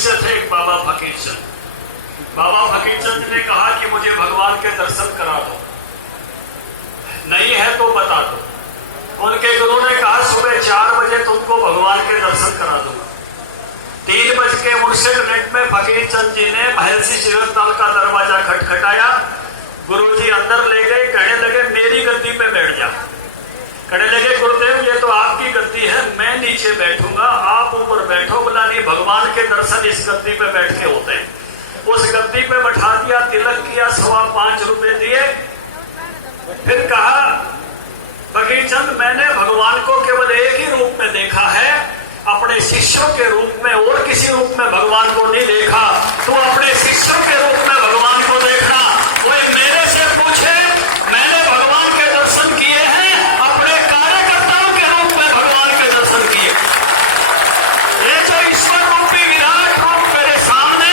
शिष्य थे एक बाबा फकीर चंद। बाबा फकीर चंद ने कहा कि मुझे भगवान के दर्शन करा दो, नहीं है तो बता दो। उनके गुरु ने कहा सुबह 4 बजे तुमको भगवान के दर्शन करा दूंगा। 3:59 में फकीर चंद जी ने महर्षि शिवरताल का दरवाजा खटखटाया। गुरुजी अंदर ले गए, कहने लगे मेरी गद्दी पे बैठ जा। कहने लगे गुरुदेव ये तो आपकी गद्दी है, मैं नीचे बैठूंगा, आप ऊपर बैठो। बोला नहीं, भगवान के दर्शन इस गद्दी पे बैठ के होते हैं। उस गद्दी पे बैठा दिया, तिलक किया, 5.25 रुपए दिए। फिर कहा फकीर चंद मैंने भगवान को केवल एक ही रूप में देखा है, अपने शिष्यों के रूप में, और किसी रूप में भगवान को नहीं देखा। तो अपने शिष्यों के रूप में भगवान को देखना। कोई मेरे से पूछे मैंने भगवान के दर्शन किए हैं, अपने कार्यकर्ताओं के रूप में भगवान के दर्शन किए। ये जो ईश्वर रूपी विराट रूप मेरे सामने,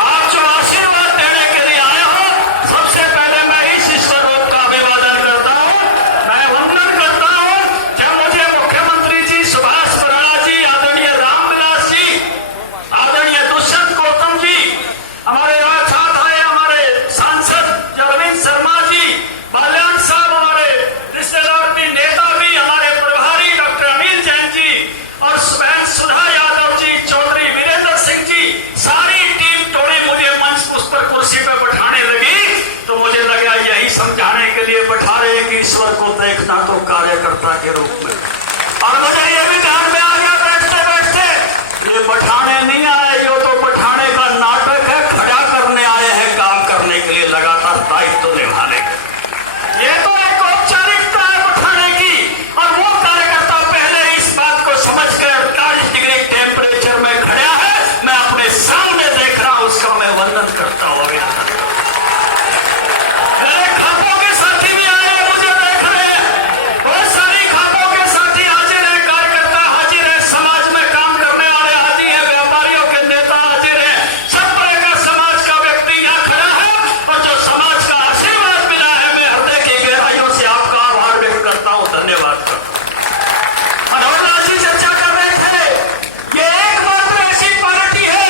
आप जो आशीर्वाद देने के लिए आए हो, सबसे पहले मैं इस ईश्वर रूप का अभिवादन करता हूँ, मैं वंदन करता हूँ। जब मुझे मुख्यमंत्री जी सुभाष बराला जी, आदरणीय रामविलास जी, आदरणीय दुष्यंत गौतम जी, हमारे साथ आए हमारे सांसद अरविंद शर्मा जी, बाल्याण साहब, हमारे रिश्तेदार भी, नेता भी, हमारे प्रभारी डॉक्टर अनिल जैन जी, और बहन सुधा यादव जी, चौधरी वीरेंद्र सिंह जी, सारी टीम टोली मुझे मंच उस पर कुर्सी पर बैठाने लगी। तो मुझे लगा यही समझाने के लिए बैठा रहे कि ईश्वर को देखना तो कार्यकर्ता के रूप में। और मुझे ये भी ध्यान में आ गया बैठते बैठते, ये बैठाने नहीं आए, ये तो बैठाने का नाटक है, खड़ा करने आए हैं, काम करने के लिए लगातार दायित्व निभाने का। ये तो एक औपचारिकता है बैठाने की, और वो कार्यकर्ता पहले इस बात को समझ कर 48 डिग्री टेम्परेचर में खड़ा है, मैं अपने सामने देख रहा हूं, उसका मैं वंदन करता हूँ, अभिनंदन करता हूं। मेरे खातों के साथी भी आए हैं, मुझे देख रहे हैं, बहुत सारी खातों के साथी हाजिर है, कार्यकर्ता हाजिर है, समाज में काम करने वाले हाजिर है, व्यापारियों के नेता हाजिर है, सब तरह का समाज का व्यक्ति यहाँ खड़ा है। और जो समाज का आशीर्वाद मिला है, मैं हृदय की गहराइयों से आपका आभार व्यक्त करता हूँ, धन्यवाद करता हूँ। मनोहर लाल जी चर्चा कर रहे थे, ये एकमात्र ऐसी पार्टी है,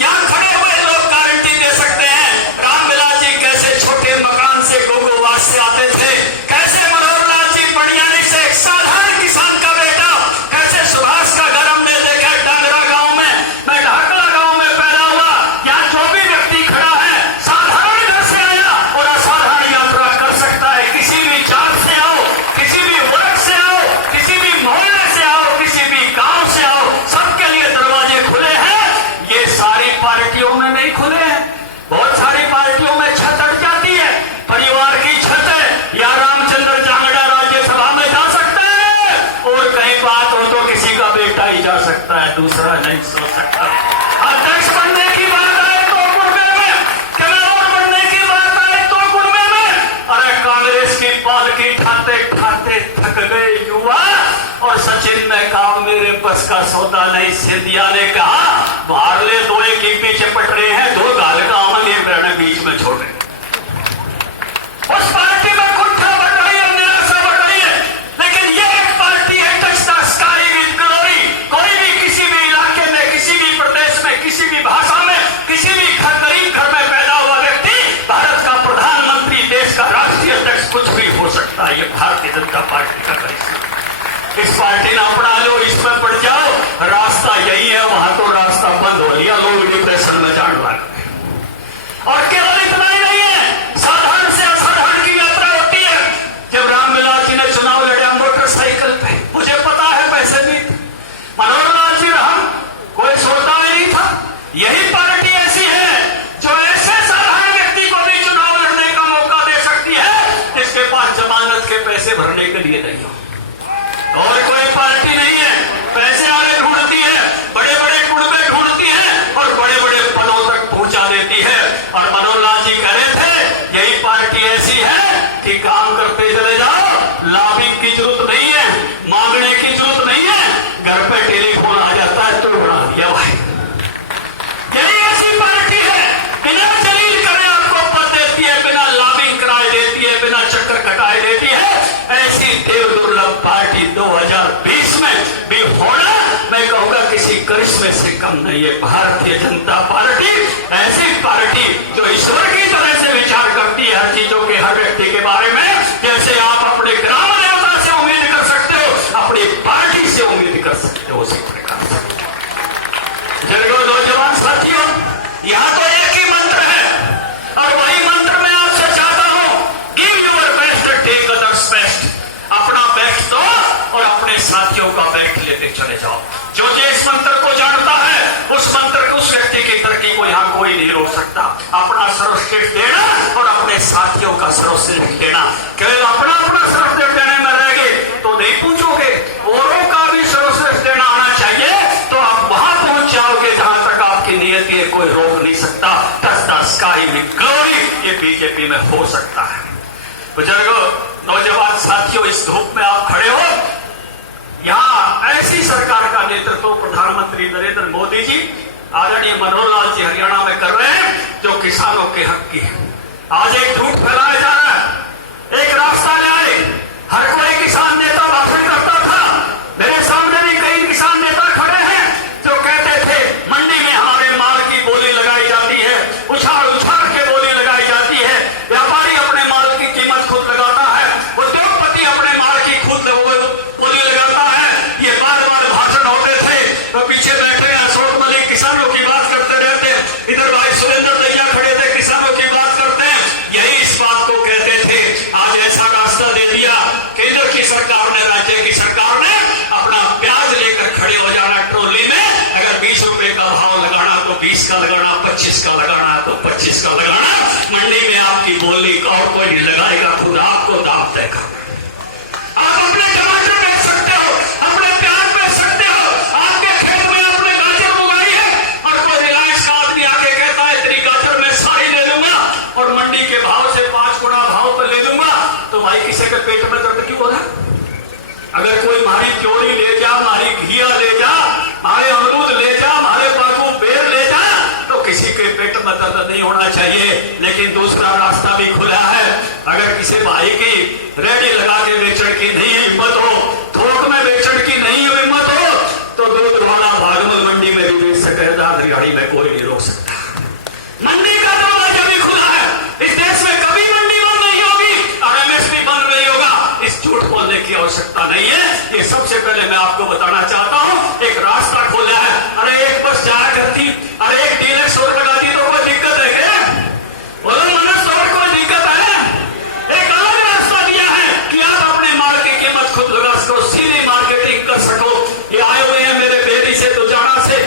यहाँ खड़े हुए लोग गारंटी दे सकते हैं, रामविलास जी कैसे छोटे मकान से गोगोवास से आते थे, कैसे मनोहर लाल जी बड़ियानी से एक साधारण किसान का बेटा, कैसे सुभाष का घर हमने देखा टांगरा गांव में, मैं ढाकला गांव में पैदा हुआ। यहाँ जो भी व्यक्ति खड़ा है साधारण घर से आया और असाधारण यात्रा कर सकता है। किसी भी जात से आओ, किसी भी वर्ग से आओ, किसी भी मोहल्ले से आओ, किसी भी गांव से आओ, सबके लिए दरवाजे खुले हैं। ये सारी पार्टियों में नहीं खुले हैं, बहुत सारी पार्टियों में छत अट जाती है, परिवार की छत है, या रामचंद्र जांगड़ा राज्यसभा में जा सकता है, और कहीं बात हो तो किसी का बेटा ही जा सकता है, दूसरा नहीं सोच सकता। अध्यक्ष बनने की बात आए तो कुर्बे में, कमेवर बनने की बात आए तो कुर्बे में। अरे कांग्रेस की पालकी ठाते ठाते थक गए युवा, और सचिन ने कहा मेरे बस का सौदा नहीं। सिंधिया ने कहा बाहर ले, दो एक ही पीछे पट रहे हैं, दो गाल का अमल एक बीच में छोड़ रहे। उस पार्टी में कुत्ता बढ़ रही है, निराशा बढ़ रही है, लेकिन ये एक पार्टी है touch the sky with glory. कोई भी किसी भी इलाके में, किसी भी प्रदेश में, किसी भी भाषा में, किसी भी गरीब घर में पैदा हुआ व्यक्ति भारत का प्रधानमंत्री, देश का राष्ट्रीय अध्यक्ष कुछ भी हो सकता है। ये भारतीय जनता पार्टी का करिश्मा। इस पार्टी ने अपना लो, इसमें पड़ जाओ, रास्ता यही है, वहां तो रास्ता बंद हो लिया, लोग डिप्रेशन में जाने लगे। और केवल इतना ही नहीं है, साधारण से असाधारण की यात्रा होती है। जब रामविलास जी ने चुनाव लड़ा मोटरसाइकिल पे, मुझे पता है पैसे नहीं थे, मनोहर लाल जी राम कोई सोचता नहीं था। यही पार्टी ऐसी है जो ऐसे साधारण व्यक्ति को भी चुनाव लड़ने का मौका दे सकती है, जिसके पास जमानत के पैसे भरने के लिए नहीं हो। और कोई पार्टी नहीं है, पैसे आने ढूंढती है, बड़े बड़े कुड़बे ढूंढती है, और बड़े बड़े पदों तक पहुंचा देती है। और मनोहर लाल जी कह रहे थे यही पार्टी ऐसी है कि काम करते चले जाओ, लॉबिंग की जरूरत नहीं है, मांगने की जरूरत नहीं है, घर पे टेलीफोन आ जाता है तो बना दिया भाई। यही ऐसी पार्टी है, बिना जलील करे आपको पद देती है, बिना लॉबिंग कराए देती है, बिना चक्कर कटाए देती है। ऐसी देव दुर्लभ पार्टी 2000 इसमें से कम नहीं है। भारतीय जनता पार्टी ऐसी पार्टी जो ईश्वर की तरह से विचार करती है हर चीजों के, हर व्यक्ति के बारे में। जैसे आप अपने ग्राम देवता से उम्मीद कर सकते हो, अपनी पार्टी से उम्मीद कर सकते हो, उसी प्रकार से। नौजवान साथियों, यहाँ तो एक ही मंत्र है और वही मंत्र मैं आपसे चाहता हूं, give your best, take others best. अपना बेस्ट दो और अपने साथियों का बेस्ट लेते चले जाओ। जो इस मंत्र को जानता है उस मंत्र को, उस व्यक्ति की तरक्की को यहाँ कोई नहीं रोक सकता। अपना सर्वश्रेष्ठ देना और अपने साथियों का सर्वश्रेष्ठ देना। केवल अपना सर्वश्रेष्ठ देने में रहेंगे तो नहीं पूछोगे, औरों का भी सर्वश्रेष्ठ देना आना चाहिए, तो आप वहां पहुंच जाओगे जहां तक आपकी नियत है कोई रोक नहीं सकता। Touch the sky with glory, ये बीजेपी में हो सकता है। बुजुर्गों, नौजवान साथियों, इस धूप में आप खड़े हो, यहाँ ऐसी सरकार का नेतृत्व प्रधानमंत्री नरेंद्र मोदी जी, आदरणीय मनोहर लाल जी हरियाणा में कर रहे हैं, जो किसानों के हक की है। आज एक झूठ फैलाया जा रहा है, एक रास्ता न्याय, हर कोई किसान नेता भाषण करता था। मेरे सामने भी कई किसान नेता खड़े हैं जो कहते थे मंडी में हमारे माल की बोली लगाई जाती है, उछाल उछाल के बोली लगाई जाती है, व्यापारी अपने माल की कीमत खुद लगाता है, उद्योगपति अपने माल की खुद बोली लगाता है। ये बार बार भाषण होते थे, तो पीछे बैठे अशोक मलिक किसानों की बात करते रहते, इधर भाई सुरेंद्र दैया खड़े थे किसानों की बात करते हैं, यही इस बात को कहते थे। आज ऐसा रास्ता दे दिया केंद्र की सरकार ने, राज्य की सरकार ने, अपना प्याज लेकर खड़े हो जाना ट्रॉली में। अगर 20 रुपए का भाव लगाना तो 20 का लगाना, 25 का लगाना तो 25 का लगाना। मंडी में आपकी बोली का और कोई नहीं लगाएगा, खुद आपको दाम तय करना। आप अपने टमाटर बेच सकते हो, अपने प्याज बेच सकते हो, आपके खेत में आपने गाजर उगाई है और कोई रिलायंस का आदमी आके कहता है इतनी गाजर मैं सारी ले लूंगा और मंडी के भाव से 5 गुना भाव पर ले लूंगा, तो भाई किसी के पेट में दर्द क्यों हो रहा है? अगर कोई हमारी चोरी ले जा, हमारी घिया ले जा, हमारे अमरूद ले जा, हमारे बागों बेर ले जा, तो किसी के पेट में दर्द नहीं होना चाहिए। लेकिन दूसरा रास्ता भी खुला है, अगर किसी भाई की रेडी लगा के बेचने की नहीं हिम्मत हो, थोक में बेचने की नहीं हिम्मत हो, तो दूध वाला भागमल मंडी में भी बेच सके, गाड़ी में कोई नहीं रोक सकता। मंडी का दरवाजा भी खुला है, इस देश में कभी मंडी बंद नहीं होगी और एमएसपी बंद नहीं होगा, इस झूठ बोलने की आवश्यकता नहीं है। ये सबसे पहले मैं आपको बताना चाहता हूं, एक रास्ता खोला है। अरे एक बस जाया करती, अरे एक डीलर स्टोर लगाती तो कोई दिक्कत है क्या? बोलो मनोज, स्टोर कोई दिक्कत है? एक अलग रास्ता दिया है कि आप अपने माल की कीमत खुद लगा सको, सीधी मार्केटिंग कर सको। ये आए हुए हैं मेरे बेरी से तो जाना से,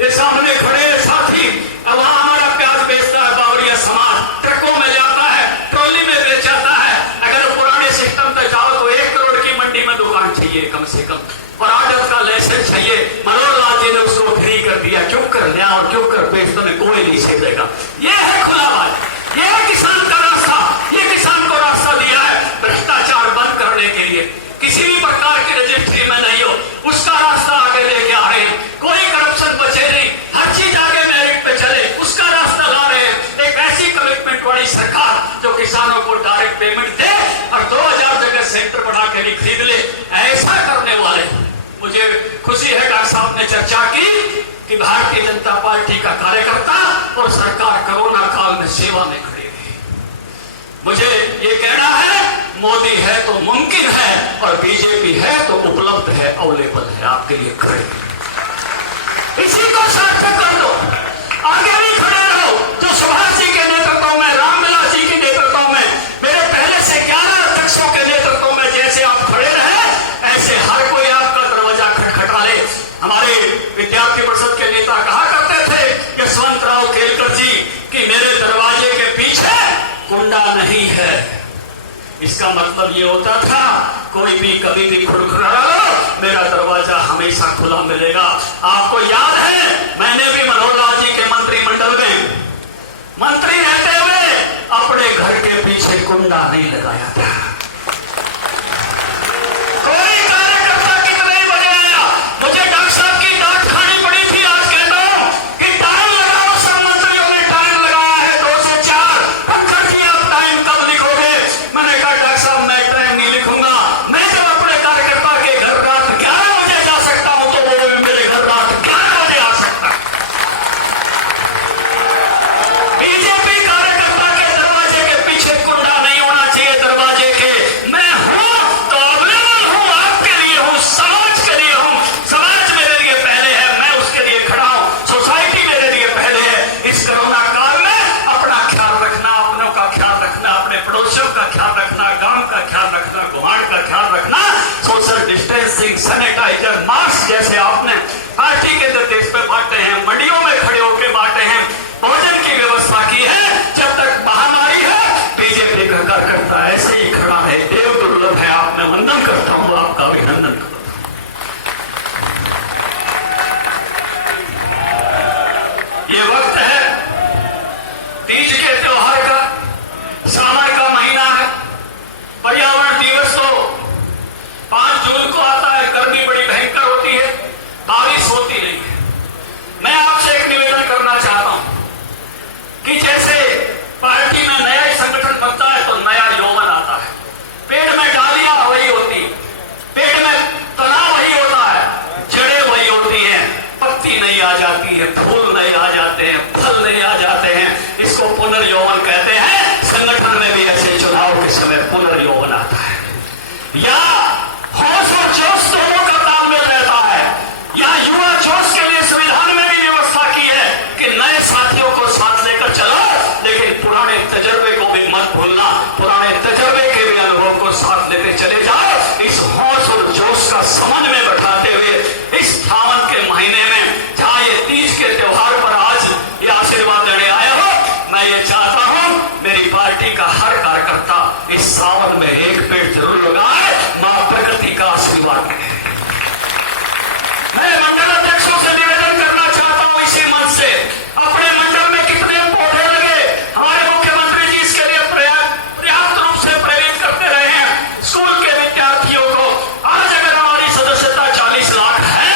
ये सामने खड़े साथी, अब वहां हमारा प्याज बेचता है बावरिया समाज, ट्रकों में जाता है, ट्रॉली में बेच जाता है। अगर पुराने सिस्टम पे जाओ तो 1 करोड़ की मंडी में दुकान चाहिए कम से कम, पराठक का लाइसेंस चाहिए। मनोहर लाल जी ने उसको फ्री कर दिया, चुप कर लिया और चुप कर बेच, तुम्हें कोई नहीं छेड़ेगा। ये है खुला बात, ये है किसान का रास्ता, ये किसान को रास्ता दिया है भ्रष्टाचार बंद करने के लिए। किसी भी प्रकार की रजिस्ट्री में नहीं हो, उसका रास्ता आगे लेके आ रहे हैं। कोई करप्शन बचे नहीं, हर चीज आगे मेरिट पे चले, उसका रास्ता ला रहे हैं। एक ऐसी कमिटमेंट वाली सरकार जो किसानों को डायरेक्ट पेमेंट दे और 2000 जगह सेंटर बढ़ा के भी खरीद ले, ऐसा करने वाले। मुझे खुशी है डॉक्टर साहब ने चर्चा की कि भारतीय जनता पार्टी का कार्यकर्ता और सरकार कोरोना काल में सेवा में खड़ी रही। मुझे ये कहना है, मोदी है तो मुमकिन है और बीजेपी है तो उपलब्ध है, अवेलेबल है, आपके लिए खड़े। इसी को सार्थक कर दो, आगे भी खड़े रहो। जो सुभाष जी के नेतृत्व में, रामविलास जी के नेतृत्व में, मेरे पहले से 11 अध्यक्षों के नेतृत्व में जैसे आप खड़े रहे, ऐसे हर कोई आपका दरवाजा खटखटा ले। हमारे विद्यार्थी परिषद के नेता कहा करते थे यशवंतराव केलकर जी कि मेरे दरवाजे के पीछे कुंडा नहीं है। इसका मतलब ये होता था कोई भी कभी भी खुरखुरा लो, मेरा दरवाजा हमेशा खुला मिलेगा। आपको याद है, मैंने भी मनोहर लाल जी के मंत्रिमंडल में मंत्री रहते हुए अपने घर के पीछे कुंडा नहीं लगाया था। कोई कार्यकर्ता कितने बजे आया, मुझे डॉक्टर साहब की डांट खानी पड़ी थी। आज कहता हूं कि टाइम लगाओ, सब मंत्रियों ने टाइम लगाया है 2 से 4। खटखट जी आप टाइम कब लिखोगे? मैंने कहा डॉक्टर साहब मैं टाइम नहीं लिखूंगा, मैं जब अपने कार्यकर्ता के घर रात 11 बजे जा सकता हूं तो वो भी मेरे घर रात 11 बजे बना रहे। देव दुर्लभ है, आप मैं वंदन करता हूं, आपका अभिनंदन करता हूं। ये वक्त है तीज के त्योहार का, सावन का महीना है। पर्यावरण दिवस तो 5 जून को आता है। गर्मी बड़ी भयंकर होती है, बारिश होती नहीं है। मैं आपसे एक निवेदन करना चाहता हूं कि जैसे पार्टी में नया ही संगठन बनता है तो नया यौवन आता है। पेट में डालियां वही होती है, पेट में तना वही होता है, जड़ें वही होती हैं, पत्ती नहीं आ जाती है, फूल नहीं आ जाते हैं, फल नहीं आ जाते हैं। इसको पुनर्यौवन कहते हैं। संगठन में भी ऐसे चुनाव के समय पुनर्यौवन आता है। या होश और जोश दोनों का तालमेल रहता है। या युवा जोश के लिए संविधान में भी व्यवस्था की है कि नए साथियों को साथ लेकर चलो, लेकिन पुराने तजर्बे को भी मत भूलना। पुराने तजर्बे के भी अनुभव को साथ लेते चले जाओ। इस होश और जोश का समन्वय बैठाते हुए इस सावन के महीने में, जहां ये तीज के त्योहार पर आज ये आशीर्वाद देने आए हो, मैं ये चाहता हूं मेरी पार्टी का हर कार्यकर्ता इस सावन में एक पेड़ जरूर लगाए, मां प्रकृति का आशीर्वाद ले। मैं मंडल अध्यक्षों से निवेदन करना चाहता हूं इसी मंच से, अपने मंडल में कितने पौधे लगे, हमारे मुख्यमंत्री जी इसके लिए पर्याप्त रूप से प्रेरित करते रहे हैं। स्कूल के विद्यार्थियों को आज अगर हमारी सदस्यता 40 लाख है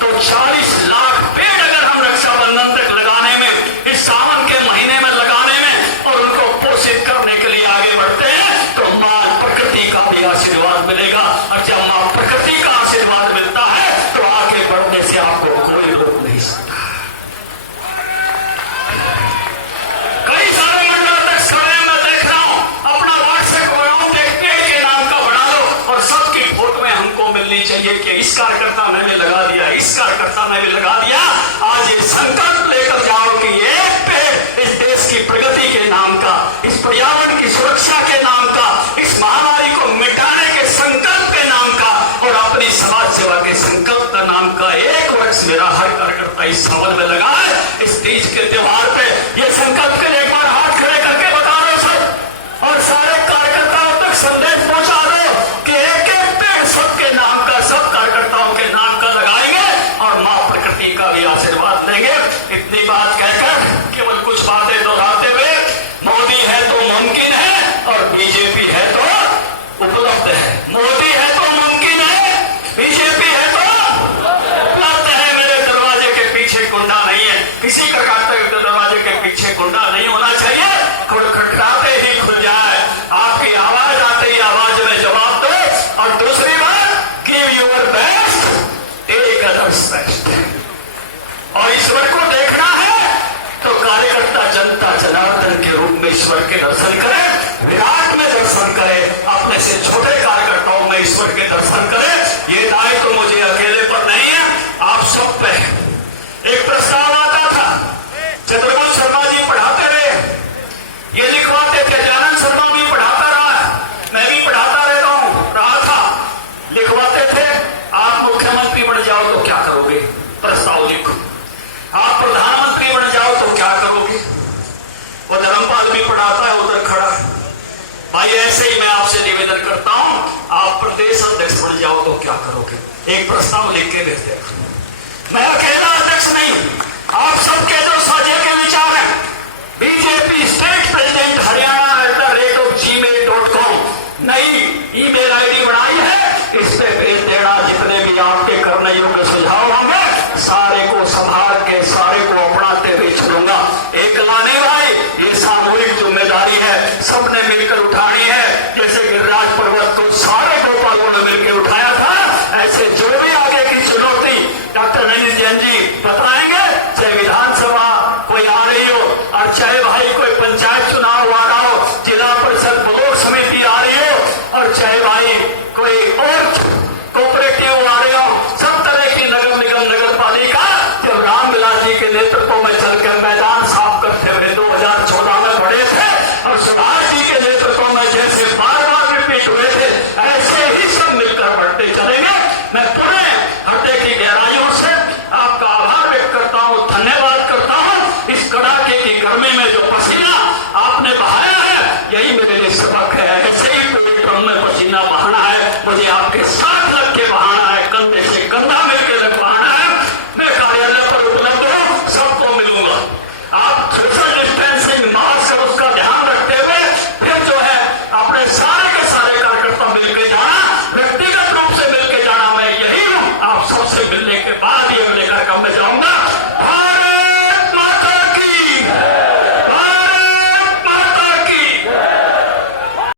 तो 40 लाख पेड़ अगर हम रक्षाबंधन तक लगाने में, इस सावन के महीने में लगाने में और उनको पोषित करने के लिए आगे बढ़ते हैं तो मां प्रकृति का भी आशीर्वाद मिलेगा। और जब मां प्रकृति का आशीर्वाद मिलता है तो आगे बढ़ने से आपको कोई रोक नहीं सकता। कई सारे मंडल अध्यक्ष खड़े मैं देख रहा हूं, अपना व्हाट्सएप अकाउंट एक पेड़ के नाम का बना लो और सबकी फोटोएं हमको मिलनी चाहिए कि इस कार्यकर्ता ने भी लगा दिया, इस कार्यकर्ता ने भी लगा दिया। आज ये संकल्प लेकर जाओ कि एक पेड़ इस देश की प्रगति के नाम का, इस पर्यावरण की सुरक्षा के नाम का, इस महामारी को मिटाने के संकल्प के नाम का और अपनी समाज सेवा के संकल्प का नाम का एक वृक्ष मेरा हर कार्यकर्ता इस सावन में लगाए। इस तीज के त्योहार पे ये संकल्प के लिए एक बार हाथ खड़े करके बता दो सब, और सारे कार्यकर्ताओं तक संदेश पहुंचा दो कि एक एक पेड़ सबके नाम का, सब कार्यकर्ताओं के नाम का लगाएंगे और मां प्रकृति का भी आशीर्वाद लेंगे। इतनी बात कहकर केवल कुछ बातें दोहराते हुए, मोदी है तो मुमकिन है और बीजेपी है तो उपलब्ध है। मोदी है तो मुमकिन है, बीजेपी है तो उपलब्ध है। मेरे दरवाजे के पीछे कुंडा नहीं है, किसी का दरवाजे के पीछे कुंडा नहीं होना चाहिए। खटखटाते ही खुल जाए, आपकी आवाज आते ही आवाज में जवाब दो। और दूसरी बात, give your best, take others best. और ईश्वर को देखना है तो कार्यकर्ता जनता जनार्दन के रूप में ईश्वर के दर्शन करे, विराट में दर्शन करे, अपने से छोटे कार्यकर्ताओं में ईश्वर के दर्शन करे। ये दायित्व तो मुझे अकेले पर नहीं है, आप सब पे। एक प्रस्ताव आता था, चंद्रमोहन शर्मा जी पढ़ाते रहे, ये लिखवाते थे, जानन शर्मा भी पढ़ाता रहा, मैं भी पढ़ाता रहा था, लिखवाते थे आप मुख्यमंत्री बन जाओ तो क्या करोगे, प्रस्ताव लिखो। आप प्रधानमंत्री बन जाओ तो क्या करोगे। वो धर्मपाल भी पढ़ाता है उधर खड़ा। भाई ऐसे ही मैं आपसे निवेदन करता हूं, आप प्रदेश अध्यक्ष बन जाओ तो क्या करोगे। एक प्रस्ताव लिख के भेज दे। मैं अकेला अध्यक्ष नहीं, आप सबके जो साझे के विचार हैं। बीजेपी स्टेट प्रेसिडेंट हरियाणा@gmail.com नई ईमेल आईडी बनाई है, इस पे भेज देना। जितने भी आपके करने योग्य सुझाव होंगे सारे को संभाल के, सारे को अपनाते हुए चलूंगा। एक लाने भाई, ये सामूहिक जिम्मेदारी है, सबने मिलकर उठानी है। जैसे गिरिराज पर्वत को सारे गोपालों ने मिलकर उठाया था, ऐसे जो भी आगे की चुनौती डॉक्टर नरेंद्र जैन जी बताएंगे। चाहे विधानसभा कोई आ रही हो और चाहे भाई कोई पंचायत चुनाव आ रहा हो, जिला परिषद ब्लॉक समिति आ रही हो और चाहे भाई कोई और कोऑपरेटिव आ रहे हो, सब तरह की नगर निगम नगर पालिका जब रामविलास जी के पसीना बहाना है, मुझे आपके साथ लग के बहाना है।